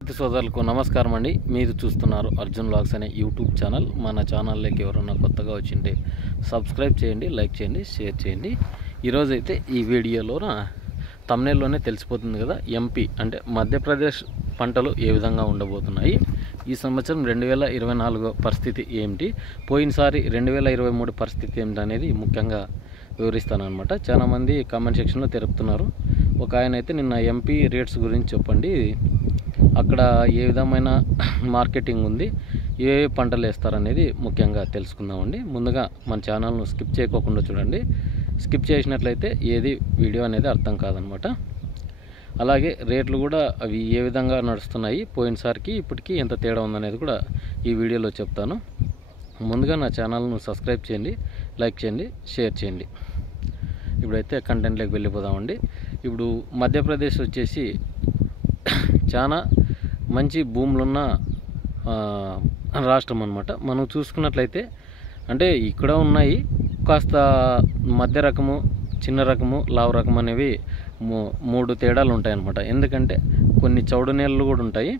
సోదరులకు నమస్కారం అండి. మీరు చూస్తున్నారు అర్జున్ వ్లాగ్స్ అనే యూట్యూబ్ ఛానల్. మన ఛానల్లోకి ఎవరైనా కొత్తగా వచ్చింటే సబ్స్క్రైబ్ చేయండి, లైక్ చేయండి, షేర్ చేయండి. ఈరోజైతే ఈ వీడియోలోన తమ్నెల్లోనే తెలిసిపోతుంది కదా, ఎంపీ అంటే మధ్యప్రదేశ్ పంటలు ఏ విధంగా ఉండబోతున్నాయి, ఈ సంవత్సరం 2024 పరిస్థితి ఏమిటి, పోయినసారి 2023 పరిస్థితి ఏమిటి అనేది ముఖ్యంగా వివరిస్తానన్నమాట. చాలామంది కామెంట్ సెక్షన్లో తెలుపుతున్నారు. ఒక ఆయన అయితే నిన్న ఎంపీ రేట్స్ గురించి చెప్పండి, అక్కడ ఏ విధమైన మార్కెటింగ్ ఉంది, ఏ పంటలు వేస్తారనేది ముఖ్యంగా తెలుసుకుందామండి. ముందుగా మన ఛానల్ను స్కిప్ చేయకోకుండా చూడండి. స్కిప్ చేసినట్లయితే ఏది వీడియో అనేది అర్థం కాదనమాట. అలాగే రేట్లు కూడా అవి ఏ విధంగా నడుస్తున్నాయి, పోయినసారికి ఇప్పటికీ ఎంత తేడా ఉందనేది కూడా ఈ వీడియోలో చెప్తాను. ముందుగా నా ఛానల్ను సబ్స్క్రైబ్ చేయండి, లైక్ చేయండి, షేర్ చేయండి. ఇప్పుడైతే కంటెంట్లోకి వెళ్ళిపోదామండి. ఇప్పుడు మధ్యప్రదేశ్ వచ్చేసి చాలా మంచి భూములున్న రాష్ట్రం అన్నమాట. మనం చూసుకున్నట్లయితే అంటే ఇక్కడ ఉన్నాయి కాస్త మధ్య రకము, చిన్న రకము, లావు రకం అనేవి మూడు తేడాలు ఉంటాయన్నమాట. ఎందుకంటే కొన్ని చౌడు నేలలు కూడా ఉంటాయి.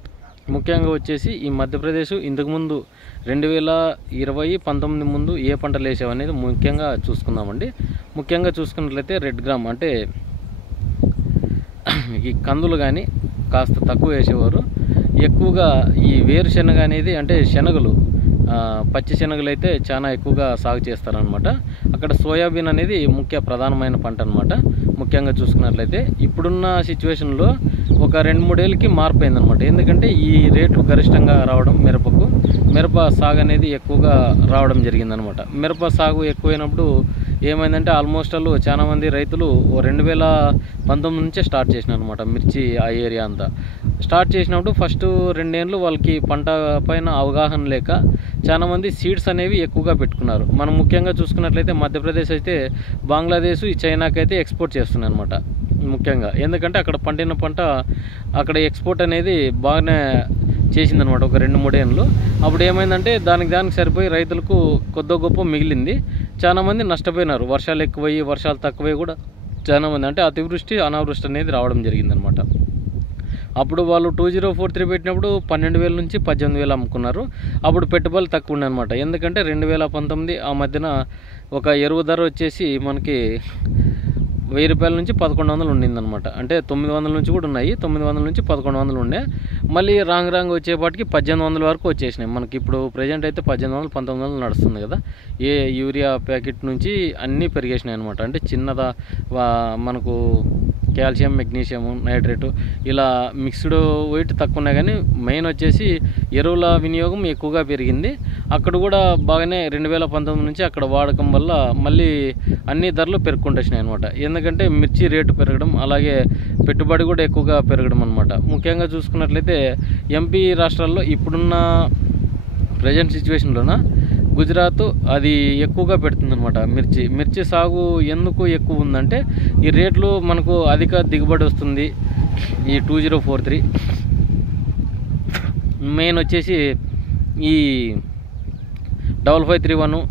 ముఖ్యంగా వచ్చేసి ఈ మధ్యప్రదేశ్ ఇంతకుముందు 2020-19 ముందు ఏ పంటలు వేసావనేది ముఖ్యంగా చూసుకుందామండి. ముఖ్యంగా చూసుకున్నట్లయితే రెడ్ గ్రామ్ అంటే ఈ కందులు కానీ కాస్త తక్కువ వేసేవారు. ఎక్కువగా ఈ వేరుశెనగ అనేది అంటే శనగలు, పచ్చి శనగలు అయితే చాలా ఎక్కువగా సాగు చేస్తారనమాట. అక్కడ సోయాబీన్ అనేది ముఖ్య ప్రధానమైన పంట అనమాట. ముఖ్యంగా చూసుకున్నట్లయితే ఇప్పుడున్న సిచ్యువేషన్లో ఒక 2-3 ఏళ్ళకి మార్పు అయిందనమాట. ఎందుకంటే ఈ రేట్లు గరిష్టంగా రావడం, మిరప సాగు అనేది ఎక్కువగా రావడం జరిగిందనమాట. మిరప సాగు ఎక్కువైనప్పుడు ఏమైందంటే ఆల్మోస్ట్ ఆల్ చాలామంది రైతులు 2019 నుంచే స్టార్ట్ చేసినారు అనమాట. మిర్చి ఆ ఏరియా అంతా స్టార్ట్ చేసినప్పుడు ఫస్ట్ 2 ఏళ్ళు వాళ్ళకి పంట పైన అవగాహన లేక చాలామంది సీడ్స్ అనేవి ఎక్కువగా పెట్టుకున్నారు. మనం ముఖ్యంగా చూసుకున్నట్లయితే మధ్యప్రదేశ్ అయితే బంగ్లాదేశ్, ఈ చైనాకి అయితే ఎక్స్పోర్ట్ చేస్తున్నాయి అనమాట. ముఖ్యంగా ఎందుకంటే అక్కడ పండిన పంట అక్కడ ఎక్స్పోర్ట్ అనేది బాగానే చేసిందనమాట ఒక 2-3 ఏళ్ళు. అప్పుడు ఏమైందంటే దానికి సరిపోయి రైతులకు కొద్ది గొప్ప మిగిలింది. చాలామంది నష్టపోయినారు. వర్షాలు ఎక్కువయ్యి, వర్షాలు తక్కువయ్యి కూడా చాలామంది అంటే అతివృష్టి, అనావృష్టి అనేది రావడం జరిగిందనమాట. అప్పుడు వాళ్ళు 2043 పెట్టినప్పుడు 12,000 నుంచి 18,000 అమ్ముకున్నారు. అప్పుడు పెట్టుబడులు తక్కువ ఉండే అనమాట. ఎందుకంటే 2019 ఆ మధ్యన ఒక ఎరువు ధర వచ్చేసి మనకి 1000 రూపాయల నుంచి 1100 ఉండిందనమాట. అంటే 900 నుంచి కూడా ఉన్నాయి, 900 నుంచి 1100 ఉండే. మళ్ళీ రాంగ్ వచ్చేపాటికి 1800 వరకు వచ్చేసినాయి. మనకి ఇప్పుడు ప్రజెంట్ అయితే 1800-1900 నడుస్తుంది కదా. ఏ యూరియా ప్యాకెట్ నుంచి అన్నీ పెరిగేసినాయి అనమాట. అంటే చిన్నదా మనకు కాల్షియం, మెగ్నీషియం, నైట్రేటు ఇలా మిక్స్డ్ వెయిట్ తక్కువ ఉన్నాయి, కానీ మెయిన్ వచ్చేసి ఎరువుల వినియోగం ఎక్కువగా పెరిగింది. అక్కడ కూడా బాగానే 2019 నుంచి అక్కడ వాడకం వల్ల మళ్ళీ అన్ని ధరలు పెరుగుకుంటూ వచ్చినాయి అనమాట. ఎందుకంటే మిర్చి రేటు పెరగడం, అలాగే పెట్టుబడి కూడా ఎక్కువగా పెరగడం అనమాట. ముఖ్యంగా చూసుకున్నట్లయితే ఎంపీ రాష్ట్రాల్లో ఇప్పుడున్న ప్రజెంట్ సిచ్యువేషన్లోన గుజరాత్ అది ఎక్కువగా పెడుతుందన్నమాట. మిర్చి సాగు ఎందుకు ఎక్కువ ఉందంటే ఈ రేట్లు మనకు అధిక దిగుబడి వస్తుంది. ఈ 2043 మెయిన్ వచ్చేసి ఈ 5531,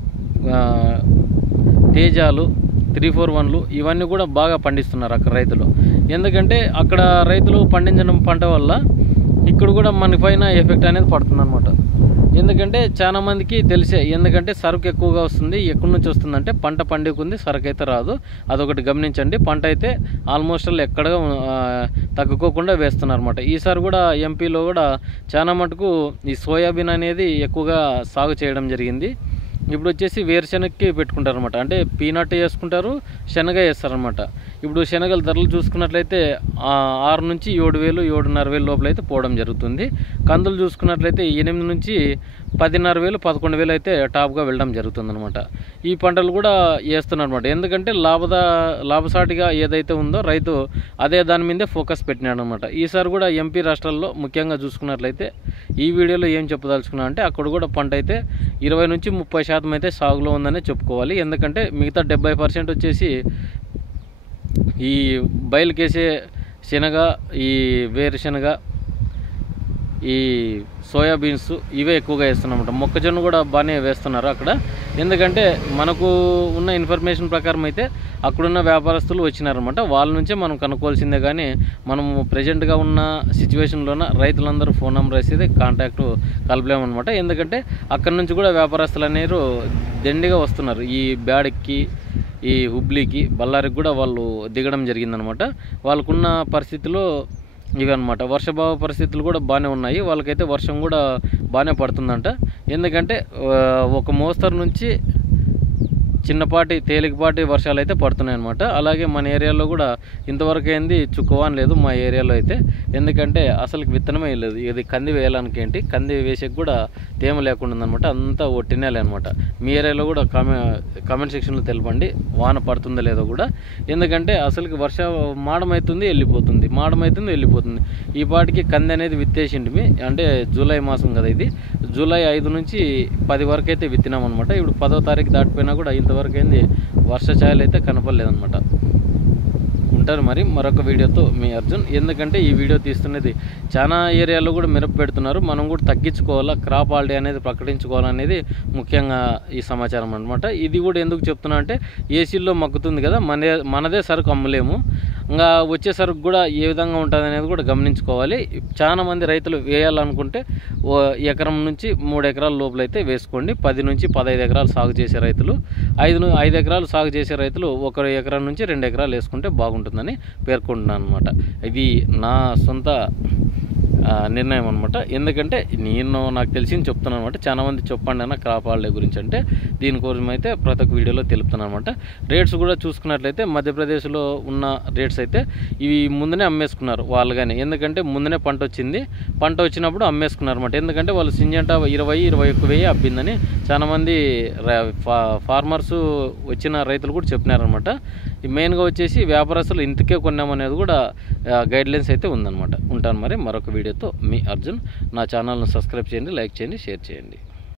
తేజాలు, 341లు ఇవన్నీ కూడా బాగా పండిస్తున్నారు అక్కడ రైతులు. ఎందుకంటే అక్కడ రైతులు పండించడం పంట వల్ల ఇక్కడ కూడా మన పైన ఎఫెక్ట్ అనేది పడుతుందన్నమాట. ఎందుకంటే చాలా మందికి తెలిసే, ఎందుకంటే సరుకు ఎక్కువగా వస్తుంది. ఎక్కడి నుంచి వస్తుందంటే పంట పండుకుంది, సరుకు అయితే రాదు. అదొకటి గమనించండి. పంట అయితే ఆల్మోస్ట్ ఎక్కడ తగ్గుకోకుండా వేస్తున్నారు అనమాట. ఈసారి కూడా ఎంపీలో కూడా చాలా మటుకు ఈ సోయాబీన్ అనేది ఎక్కువగా సాగు చేయడం జరిగింది. ఇప్పుడు వచ్చేసి వేరుశెనగకి పెట్టుకుంటారు అనమాట. అంటే పీనట్ వేసుకుంటారు, శనగ వేస్తారనమాట. ఇప్పుడు శనగల ధరలు చూసుకున్నట్లయితే 6 నుంచి 7,000, 7,500 లోపల అయితే పోవడం జరుగుతుంది. కందులు చూసుకున్నట్లయితే 8 నుంచి 10,500, 11,000 అయితే టాప్గా వెళ్ళడం జరుగుతుంది అనమాట. ఈ పంటలు కూడా వేస్తున్నారు అనమాట. ఎందుకంటే లాభసాటిగా ఏదైతే ఉందో రైతు అదే దాని మీదే ఫోకస్ పెట్టినాడు అనమాట. ఈసారి కూడా ఎంపీ రాష్ట్రాల్లో ముఖ్యంగా చూసుకున్నట్లయితే ఈ వీడియోలో ఏం చెప్పదలుచుకున్నా అంటే అక్కడ కూడా పంట అయితే 20 నుంచి 30% అయితే సాగులో ఉందనే చెప్పుకోవాలి. ఎందుకంటే మిగతా 70% వచ్చేసి ఈ బయలుకేసే శనగ, ఈ వేరుశెనగ, ఈ సోయాబీన్స్ ఇవే ఎక్కువగా వేస్తున్నామన్నమాట. మొక్కజొన్న కూడా బాగానే వేస్తున్నారు అక్కడ. ఎందుకంటే మనకు ఉన్న ఇన్ఫర్మేషన్ ప్రకారం అయితే అక్కడున్న వ్యాపారస్తులు వచ్చినారనమాట. వాళ్ళ నుంచే మనం కనుక్కోవాల్సిందే, కానీ మనము ప్రజెంట్గా ఉన్న సిచ్యువేషన్లోన రైతులందరూ ఫోన్ నెంబర్ వేసేది కాంటాక్ట్ కలపలేమన్నమాట. ఎందుకంటే అక్కడి నుంచి కూడా వ్యాపారస్తులు అనేరు దండిగా వస్తున్నారు. ఈ బ్యాడ్కి, ఈ హుబ్లీకి, బళ్ళారికి కూడా వాళ్ళు దిగడం జరిగిందనమాట. వాళ్ళకున్న పరిస్థితిలో ఇవన్నమాట. వర్షభావ పరిస్థితులు కూడా బాగానే ఉన్నాయి. వాళ్ళకైతే వర్షం కూడా బాగానే పడుతుందంట. ఎందుకంటే ఒక మోస్తరు నుంచి చిన్నపాటి తేలికపాటి వర్షాలు అయితే పడుతున్నాయి అనమాట. అలాగే మన ఏరియాలో కూడా ఇంతవరకు ఏంది చుక్కవాన్ లేదు మా ఏరియాలో అయితే. ఎందుకంటే అసలు విత్తనమే లేదు. ఇది కంది వేయడానికి ఏంటి, కంది వేసేకి కూడా తేమ లేకుండా ఉందనమాట. అంతా ఒట్టినేలే అనమాట. మీ ఏరియాలో కూడా కామెంట్ సెక్షన్లో తెలపండి వాన పడుతుందో లేదో కూడా. ఎందుకంటే అసలుకి మాడమవుతుంది వెళ్ళిపోతుంది. ఈ పాటికి కంది అనేది విత్తేసింటిమి. అంటే జూలై మాసం కదా ఇది. జూలై 5 నుంచి 10 వరకు అయితే విత్తినాం అనమాట. ఇప్పుడు 10వ తారీఖు దాటిపోయినా కూడా ఇంతవరకు ఏంది వర్ష ఛాయలు అయితే కనపడలేదన్నమాట. ఉంటారు మరి మరొక వీడియోతో మీ అర్జున్. ఎందుకంటే ఈ వీడియో తీస్తున్నది చాలా ఏరియాలో కూడా మిరప పెడుతున్నారు. మనం కూడా తగ్గించుకోవాలా, క్రాప్ హాలిడే అనేది ప్రకటించుకోవాలనేది ముఖ్యంగా ఈ సమాచారం అనమాట. ఇది కూడా ఎందుకు చెప్తున్నా అంటే ఏసీల్లో మగ్గుతుంది కదా, మనదే సరుకు అమ్మలేము. ఇంకా వచ్చే సరుకు కూడా ఏ విధంగా ఉంటుంది అనేది కూడా గమనించుకోవాలి. చాలా మంది రైతులు వేయాలనుకుంటే ఎకరం నుంచి 3 ఎకరాల లోపలైతే వేసుకోండి. 10 నుంచి 15 ఎకరాలు సాగు చేసే రైతులు, 5 ఎకరాలు సాగు చేసే రైతులు 1 ఎకరం నుంచి 2 ఎకరాలు వేసుకుంటే బాగుంటుందని పేర్కొంటున్నాను అనమాట. ఇది నా సొంత నిర్ణయం అనమాట. ఎందుకంటే నాకు తెలిసింది చెప్తున్నాను అనమాట. చాలా మంది చెప్పండి అన్న క్రాప్ హాలిడే గురించి అంటే దీనికోసం అయితే ప్రతి ఒక్క వీడియోలో తెలుపుతున్నాను అనమాట. రేట్స్ కూడా చూసుకున్నట్లయితే మధ్యప్రదేశ్లో ఉన్న రేట్స్ అయితే ఇవి ముందునే అమ్మేసుకున్నారు వాళ్ళు కానీ. ఎందుకంటే ముందునే పంట వచ్చినప్పుడు అమ్మేసుకున్నారు అనమాట. ఎందుకంటే వాళ్ళు సింజంటా 20-21 అబ్బిందని చాలామంది ఫార్మర్స్ వచ్చిన రైతులు కూడా చెప్పినారనమాట. మెయిన్గా వచ్చేసి వ్యాపారస్తులు ఇంతకే కొన్నామనేది కూడా గైడ్లైన్స్ అయితే ఉందన్నమాట. ఉంటాను మరి మరొక వీడియోతో మీ అర్జున్. నా ఛానల్ను సబ్స్క్రైబ్ చేయండి, లైక్ చేయండి, షేర్ చేయండి.